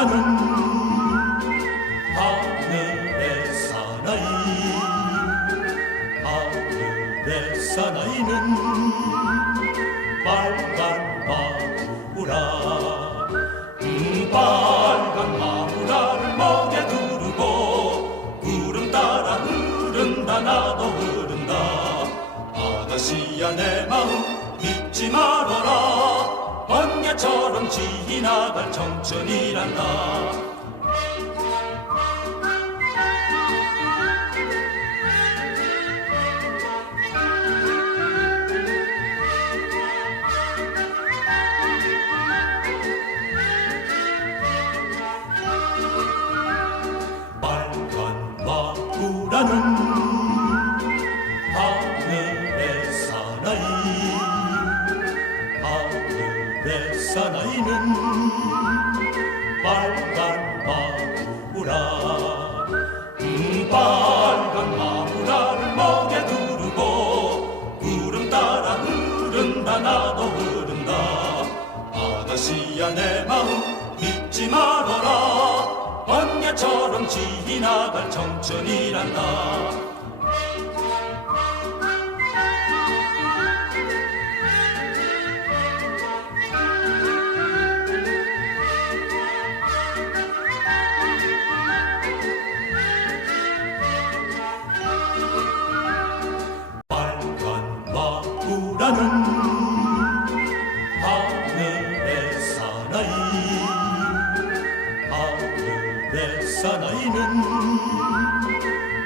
바라보라는 하늘의 사나이 하늘의 사나이는 빨간 마구라. 음, 빨간 마구라를 목에 두르고 구름 따라 흐른다 나도 흐른다. 아가씨야 내 번개처럼 지나갈 청춘이란다 빨간 마구라는 사나이는 빨간 마구라. 음, 빨간 마구라를 목에 두르고 구름 따라 흐른다 나도 흐른다. 아가씨야 내 마음 잊지 말아라. 번개처럼 지나갈 청춘이란다 마구라는 하늘의 사나이 하늘의 사나이는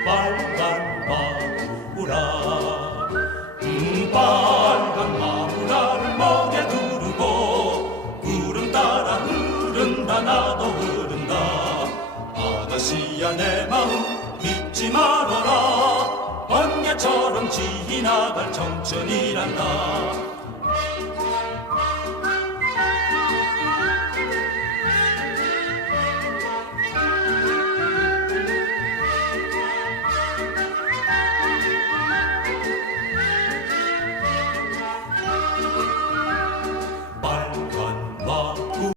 빨간 마구라. 음, 빨간 마구라를 목에 두르고 구름 따라 흐른다 나도 흐른다. 아가씨야 내 마음 잊지 말아라 번개처럼 지나갈 청춘이란다